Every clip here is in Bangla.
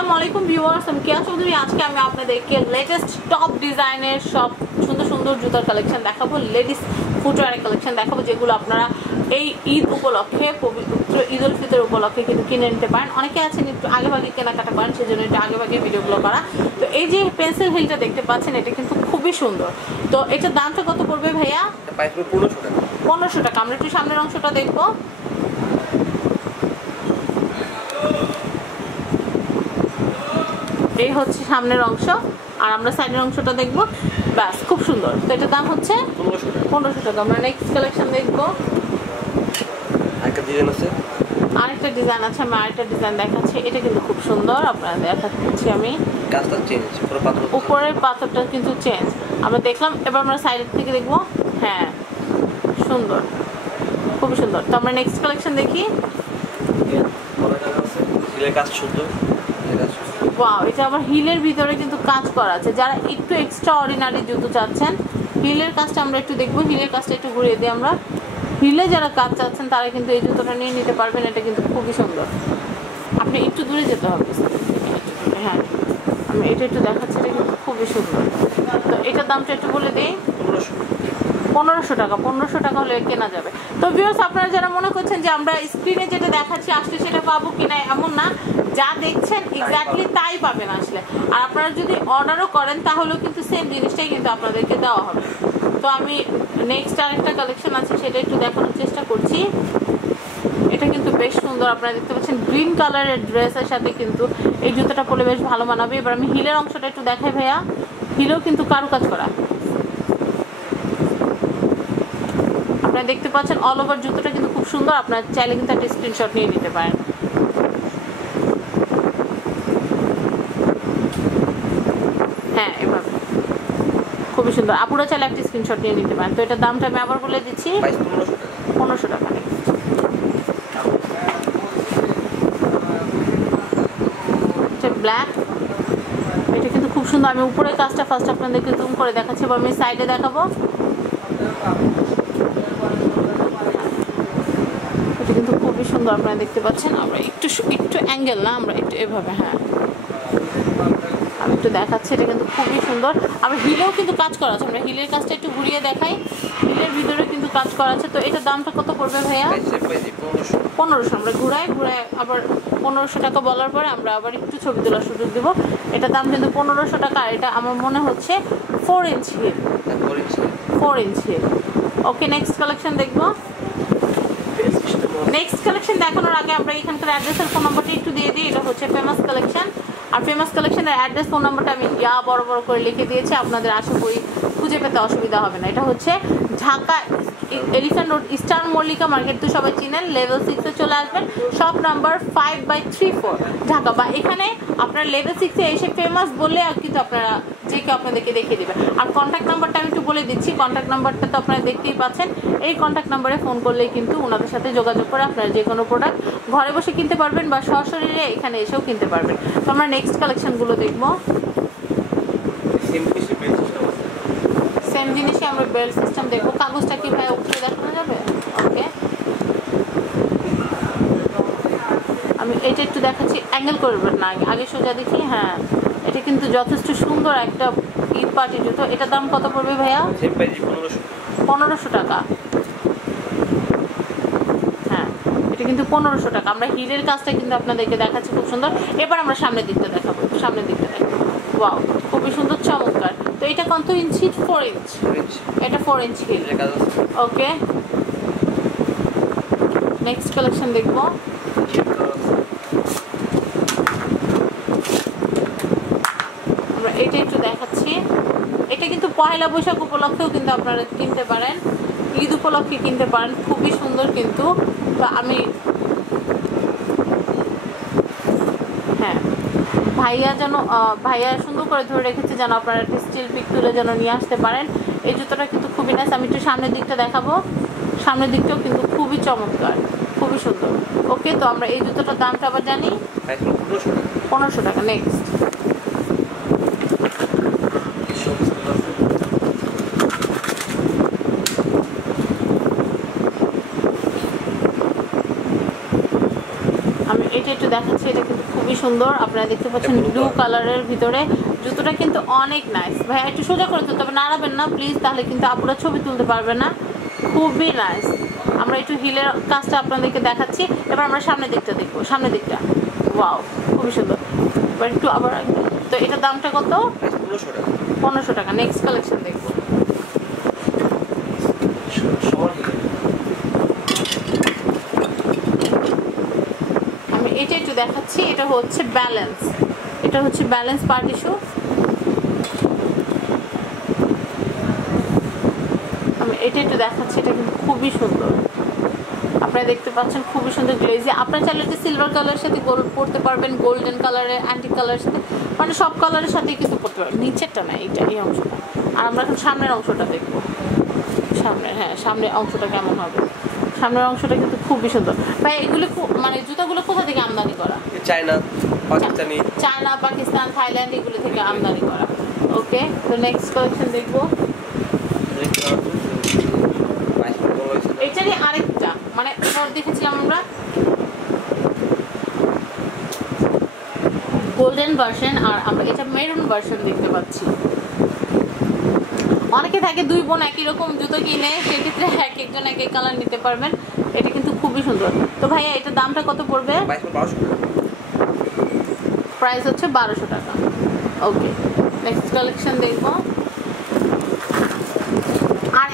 আসসালামু আলাইকুম ভিউয়ার্স, আমি কেয়া চৌধুরী। আজকে আমি আপনাদেরকে লেটেস্ট টপ ডিজাইনের সব সুন্দর সুন্দর জুতার কালেকশন দেখাবো, লেডিস ফুটওয়্যারের কালেকশন দেখাবো, যেগুলো আপনারা এই ঈদ উপলক্ষে, পবিত্র ঈদ উল ফিতর উপলক্ষে কিন্তু কিনে নিতে পারেন। অনেকে আছেন একটু আগেভাগে কেনাকাটা করেন, সেজন্য একটু আগেভাগে ভিডিওগুলো করা। তো এই যে পেন্সিল হিলটা দেখতে পাচ্ছেন, এটা কিন্তু খুবই সুন্দর। তো এটার দামটা কত পড়বে ভাইয়া? 1500 টাকা। আমরা একটু সামনের অংশটা দেখবো। এই হচ্ছে সামনের অংশ, আর আমরা সাইডের অংশটা দেখবো। ব্যাস, খুব সুন্দর। তো এটার দাম হচ্ছে 1500 টাকা। আমরা নেক্সট কালেকশন দেখবো। আরেকটা ডিজাইন আছে, আমি আরেকটা ডিজাইন দেখাচ্ছি। এটা কিন্তু খুব সুন্দর, আপনারা দেখাচ্ছি আমি। উপরের পাথরটা কিন্তু চেঞ্জ আমরা দেখলাম। এবার আমরা সাইডের থেকে দেখবো। হ্যাঁ, সুন্দর, খুবই সুন্দর। তো আমরা নেক্সট কালেকশন দেখি। ওয়াও, এটা আবার হিলের ভিতরে কিন্তু কাজ করা আছে। যারা একটু এক্সট্রা অর্ডিনারি জুতো চাচ্ছেন, হিলের কাজটা আমরা একটু দেখবো। হিলের কাজটা একটু ঘুরিয়ে দিই আমরা। হিলে যারা কাজ চাচ্ছেন তারা কিন্তু এই জুতোটা নিয়ে নিতে পারবেন। এটা কিন্তু খুবই সুন্দর। আপনি একটু দূরে যেতে হবে। হ্যাঁ, আমি এটা একটু দেখাচ্ছি। এটা কিন্তু খুবই সুন্দর। তো এটার দামটা একটু বলে দিই। 1500 টাকা। 1500 টাকা হলে কেনা যাবে। তো ভিউয়ার্স, আপনারা যারা মনে করছেন যে আমরা স্ক্রিনে যেটা দেখাচ্ছি আসলে সেটা পাবো কিনা, এমন না। যা দেখছেন এক্স্যাক্টলি তাই পাবেন আসলে। আর আপনারা যদি অর্ডারও করেন তাহলেও কিন্তু সেম জিনিসটাই কিন্তু আপনাদেরকে দেওয়া হবে। তো আমি নেক্সট আরেকটা কালেকশন আছে, সেটা একটু দেখানোর চেষ্টা করছি। এটা কিন্তু বেশ সুন্দর। আপনারা দেখতে পাচ্ছেন গ্রিন কালারের ড্রেসের সাথে কিন্তু এই জুতোটা পরে বেশ ভালো মানাবে। এবার আমি হিলের অংশটা একটু দেখাই ভাইয়া। হিলেও কিন্তু কারুকাজ করা। আপনারা দেখতে পাচ্ছেন অল ওভার জুতোটা কিন্তু খুব সুন্দর। আপনারা চাইলে কিন্তু একটা স্ক্রিনশট নিয়ে নিতে পারেন। হ্যাঁ, এভাবে খুবই সুন্দর। আপুরা চাইলে একটা স্ক্রিনশট নিয়ে নিতে পারেন। তো এটার দামটা আমি আবার বলে দিচ্ছি, 1500 টাকা। ব্ল্যাক, এটা কিন্তু খুব সুন্দর। আমি উপরের কাজটা ফার্স্ট আপনাদেরকে জুম করে দেখাচ্ছি, এবার আমি সাইডে দেখাবো। এটা কিন্তু খুবই সুন্দর, আপনারা দেখতে পাচ্ছেন। আমরা একটু অ্যাঙ্গেল না, আমরা একটু এভাবে, হ্যাঁ আমি একটু দেখাচ্ছি। এটা কিন্তু খুবই সুন্দর। আমরা হিলেও কিন্তু কাজ করা আছে। আমরা হিলের কাজটা একটু ঘুরিয়ে দেখাই। হিলের ভিতরে কিন্তু কাজ করা আছে। তো এটার দামটা কত পড়বে ভাইয়া? 1500। আমরা ঘুরাই আবার 1500 টাকা বলার পরে আমরা আবার একটু ছবি তোলার সুযোগ দিব। এটার দাম কিন্তু 1500 টাকা। এটা আমার মনে হচ্ছে 4 inch heel. 4 inch heel. Okay, next collection দেখবো। নেক্সট কালেকশন দেখানোর আগে আমরা এখানকার অ্যাড্রেস আর ফোন নাম্বারটা একটু দিয়ে দিই। এটা হচ্ছে ফেমাস কালেকশন। আর ফেমাস কালেকশনের অ্যাড্রেস, ফোন নাম্বারটা আমি বড় বড় করে লিখে দিয়েছি। আপনাদের আশা করি খুঁজে পেতে অসুবিধা হবে না। এটা হচ্ছে Dhaka elephant road, eastern Mallika market. তো সবাই চিনেন। লেভেল 6-এ চলে আসবেন। Shop number 5/34 Dhaka. বা এখানে আপনার লেভেল 6-এ এসে ফেমাস বললে কিন্তু আপনারা যে কেউ আপনাদেরকে দেখিয়ে দেবেন। আর কন্ট্যাক্ট নাম্বারটা আমি একটু বলে দিচ্ছি। কন্ট্যাক্ট নাম্বারটা তো আপনারা দেখতেই পাচ্ছেন। এই কন্ট্যাক্ট নাম্বারে ফোন করলেই কিন্তু ওনাদের সাথে যোগাযোগ করে আপনারা যে কোনো প্রোডাক্ট ঘরে বসে কিনতে পারবেন বা সরাসরি এখানে এসেও কিনতে পারবেন। তো আমরা নেক্সট কালেকশনগুলো দেখবো। সেম জিনিসে আমরা বেল্ট সিস্টেম দেখবো। কাগজটা কি ভাই উপরে দেখানো যাবে? ওকে, আমি এটা একটু দেখাচ্ছি। অ্যাঙ্গেল করবেন না, আগে সোজা দেখি। হ্যাঁ, এটা কিন্তু যথেষ্ট সুন্দর একটা ঈদ পার্টি জুতো। এটার দাম কত পড়বে ভাইয়া? 1500 টাকা। হ্যাঁ, এটা কিন্তু 1500 টাকা। আমরা হিলের কাজটা কিন্তু আপনাদেরকে দেখাচ্ছি, খুব সুন্দর। এবার আমরা সামনের দিকটা দেখাবো। সামনের দিকটা দেখাবো। ওয়াও, খুবই সুন্দর, চমৎকার। তো এটা কত ইঞ্চি? 4 ইঞ্চ। এটা 4 inch heel. Okay, next collection দেখবো। আমরা এটা একটু দেখাচ্ছি। এটা কিন্তু পয়লা বৈশাখ উপলক্ষেও কিন্তু আপনারা কিনতে পারেন, ঈদ উপলক্ষে কিনতে পারেন। খুবই সুন্দর কিন্তু। তো আমি, হ্যাঁ, ভাইয়া সুন্দর করে ধরে রেখেছে যেন আপনারা একটা স্টিল পিক তুলে যেন নিয়ে আসতে পারেন। এই জুতোটা কিন্তু খুবই নাইস। আমি একটু সামনের দিকটা দেখাবো। সামনের দিকটাও কিন্তু খুবই চমৎকার, খুবই সুন্দর। ওকে, তো আমরা এই জুতোটার দামটা আবার জানি, 1500 টাকা। নেক্সট, আমি এটা একটু দেখাচ্ছি, এটা কিন্তু খুবই সুন্দর। আপনারা দেখতে পাচ্ছেন ব্লু কালারের ভিতরে। জুতোটা কিন্তু অনেক নাইস। ভাইয়া একটু সোজা করে তুলতে হবে, নাড়াবেন না প্লিজ, তাহলে কিন্তু আপুরা ছবি তুলতে পারবে না। খুবই নাইস। আমরা একটু হিলের কাজটা আপনাদেরকে দেখাচ্ছি। এবার আমরা সামনের দিকটা দেখবো, সামনের দিকটা। ওয়াও, খুবই সুন্দর। এবার একটু আবার তো এটার দামটা কত? 1500 টাকা। নেক্সট কালেকশন দেখবো। আমি এটা একটু দেখাচ্ছি। এটা হচ্ছে ব্যালেন্স, এটা হচ্ছে ব্যালেন্স পার্টি শু। আমি এটা একটু দেখাচ্ছি, এটা কিন্তু খুবই সুন্দর। আপনারা দেখতে পাচ্ছেন খুবই সুন্দর গ্লেজি। আপনার চাইলে সিলভার কালারের সাথে গোল্ড পরতে পারবেন, গোল্ডেন কালারের, অ্যান্টিক কালারের সাথে, মানে সব কালারের সাথেই কিন্তু পরতে পারবেন। নিচেরটা না, এইটা, এই অংশটা। আর আমরা এখন সামনের অংশটা দেখবো। সামনের, হ্যাঁ, সামনের অংশটা কেমন হবে। সামনের অংশটা কিন্তু খুবই সুন্দর। ভাই এগুলো মানে জুতাগুলো কোথা থেকে আমদানি করা? China, Pakistani, China, Pakistan, Thailand এগুলো থেকে আমদানি করা। ওকে, তো নেক্সট কালেকশন দেখবো। এটারই আরেকটা, মানে এবার দেখেছিলাম আমরা গোল্ডেন ভার্সন, আর আমরা এটা মেরুন ভার্সন দেখতে পাচ্ছি। অনেকে থাকে দুই বোন একই রকম জুতো কিনে, সেক্ষেত্রে এক একজন এক এক কালার নিতে পারবেন। এটা কিন্তু খুবই সুন্দর। তো ভাইয়া এটার দামটা কত পড়বে? প্রাইস হচ্ছে 1200 টাকা। ওকে, নেক্সট কালেকশন দেখবো। আর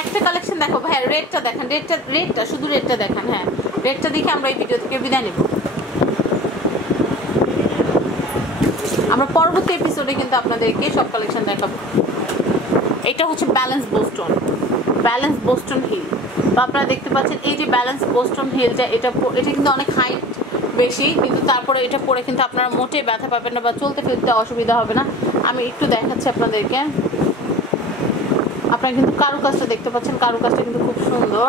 একটা কালেকশন দেখো ভাইয়া, রেডটা দেখেন, রেডটা শুধু রেডটা দেখেন। হ্যাঁ, রেডটা দেখে আমরা এই ভিডিও থেকে বিদায় নেব। আমরা পরবর্তী এপিসোডে কিন্তু আপনাদেরকে সব কালেকশন দেখাবো। এটা হচ্ছে ব্যালেন্স বোস্টন হিল। তো আপনারা দেখতে পাচ্ছেন এই যে ব্যালেন্স বোস্টন হিলটা, এটা কিন্তু অনেক হাইট বেশি, কিন্তু তারপরে এটা পরে কিন্তু আপনারা মোটে ব্যথা পাবেন না বা চলতে ফিরতে অসুবিধা হবে না। আমি একটু দেখাচ্ছি আপনাদেরকে। আপনারা কিন্তু কারুকাজটা দেখতে পাচ্ছেন, কারুকাজটা কিন্তু খুব সুন্দর।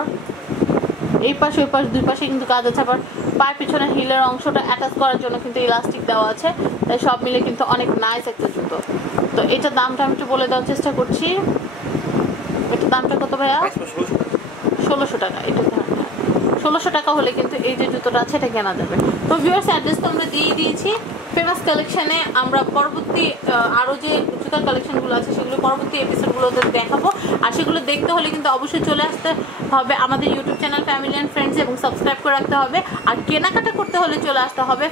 এই পাশে ওই পাশ দুই পাশে কিন্তু কাজ আছে। আবার পায়ের পিছনে হিলের অংশটা অ্যাটাচ করার জন্য কিন্তু ইলাস্টিক দেওয়া আছে। তাই সব মিলে কিন্তু অনেক নাইস একটা জুতো। তো এটার দামটা আমি একটু বলে দেওয়ার চেষ্টা করছি। এটার দামটা কত ভাইয়া? 1600 টাকা। এটা 1600 টাকা হলে কিন্তু এই যে জুতোটা আছে এটা কেনা যাবে। তো ভিউয়ার্স, অ্যাড্রেস তো আমরা দিয়ে দিয়েছি। ফেমাস কালেকশনে আমরা পরবর্তী আরও যে জুতার কালেকশনগুলো আছে সেগুলো পরবর্তী এপিসোডগুলোতে দেখাবো। আর সেগুলো দেখতে হলে কিন্তু অবশ্যই চলে আসতে হবে আমাদের YouTube channel family and friends, এবং সাবস্ক্রাইব করে রাখতে হবে। আর কেনাকাটা করতে হলে চলে আসতে হবে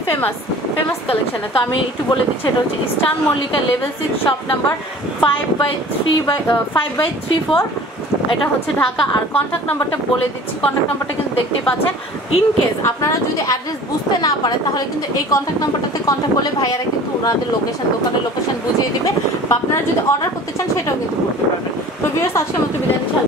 ফেমাস কালেকশনে। তো আমি একটু বলে দিচ্ছি, এটা হচ্ছে eastern Mallika level 6, shop number 5/34। এটা হচ্ছে ঢাকা। আর কন্ট্যাক্ট নাম্বারটা বলে দিচ্ছি, কন্ট্যাক্ট নাম্বারটা কিন্তু দেখতেই পাচ্ছেন। ইন কেস আপনারা যদি অ্যাড্রেস বুঝতে না পারেন, তাহলে কিন্তু এই কন্ট্যাক্ট নাম্বারটাতে কন্ট্যাক্ট করলে ভাইয়ারা কিন্তু ওনাদের লোকেশন, দোকানের লোকেশন বুঝিয়ে দিবে, বা আপনারা যদি অর্ডার করতে চান সেটাও কিন্তু করতে পারবেন। তো ভিউয়ার্স, আজকে মতো বিদায় নিচ্ছি।